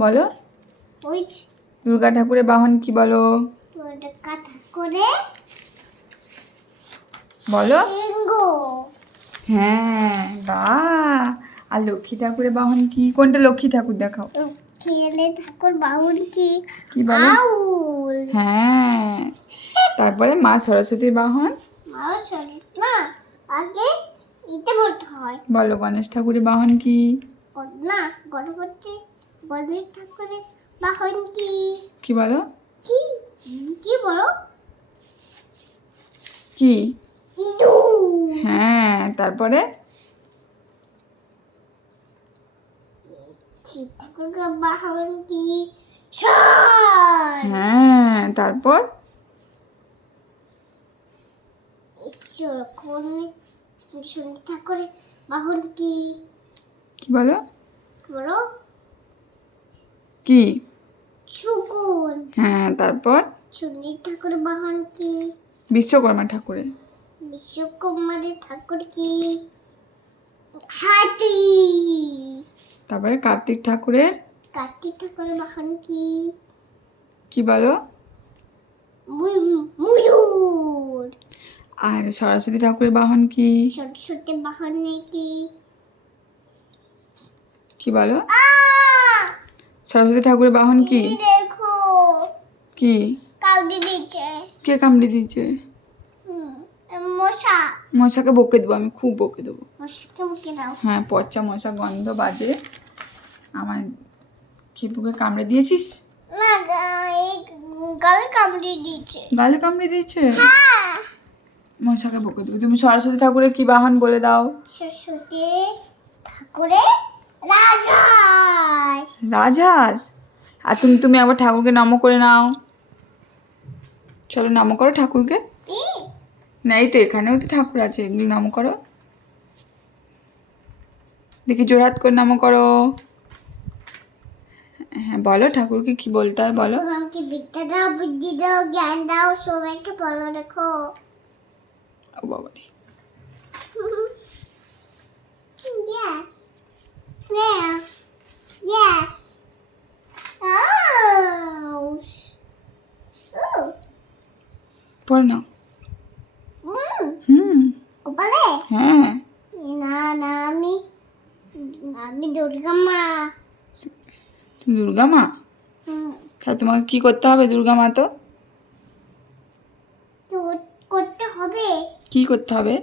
বলো। দুর্গা ঠাকুরের বাহন কি বলো? বলো। হ্যাঁ বা আর লক্ষ্মী ঠাকুরের বাহন কি? কোনটা লক্ষ্মী ঠাকুর দেখাও? খেলে ঠাকুর বাউল কি? কি বলো? হ্যাঁ। তারপরে মা সরস্বতীর বাহন? মাও শোনে আগে ইতে বলতে হয়। বলো গণেশ ঠাকুরের বাহন কি? না গণপতি। গণেশ ঠাকুরের বাহন কি কি বলো? কি? কি বলো? কি? হ্যাঁ তারপরে? ঠাকুরের বাহন কি হ্যাঁ তারপর? ঠাকুরের বাহন কি কি বলো? বলো? কি? শুকুন। হ্যাঁ তারপর? শনি ঠাকুরের বাহন কি? বিশ্বকর্মা ঠাকুরের। বিশ্বকুমারের ঠাকুর কি? হাতি। তারপরে কার্তিক ঠাকুরের? কার্তিক ঠাকুরের বাহন কি? কি বলো? ময়ূর- আর সরস্বতী ঠাকুরের বাহন কি? সরস্বতী বাহন কি? কি বলো? আহ! সরস্বতী ঠাকুরের বাহন কি? দেখো। কি? কাউডি দিচ্ছে। কে কামড়ে দিয়েছে? মশা। মশাকে বকে দেবো আমি খুব বকে দেবো। মশাকে দাও হ্যাঁ পচা মশা গন্ধ বাজে। আমার খিপুকে কামড়ে দিয়েছিস? না গালে কামড়ে দিয়েছে। গালে কামড়ে দিয়েছে? হ্যাঁ। মশাকে বকে দেবো। তুমি সরস্বতী ঠাকুরের কি বাহন বলে দাও? সরস্বতী ঠাকুরের রাজহাঁস। রাজহাঁস? আর তুমি তুমি একবার ঠাকুরকে নম করে নাও। চলো নম করো ঠাকুরকে। না এই তো এখানেও তো ঠাকুর আছে এগুলি নাম করো। দেখি জোরহাত করে নাম করো। হ্যাঁ বলো ঠাকুরকে কি বলতে হয় বলো। আমাকে বিদ্যা দাও বুদ্ধি দাও জ্ঞান দাও সবাইকে ভালো রেখো ও বাবা রে। yes yeah yes. Oh. পড়ো নাও হুম হ্যাঁ না না আমি আমি দুর্গা মা তুমি দুর্গা মা তাহলে তোমাকে কি করতে হবে দুর্গা মা তো করতে হবে। কি করতে হবে?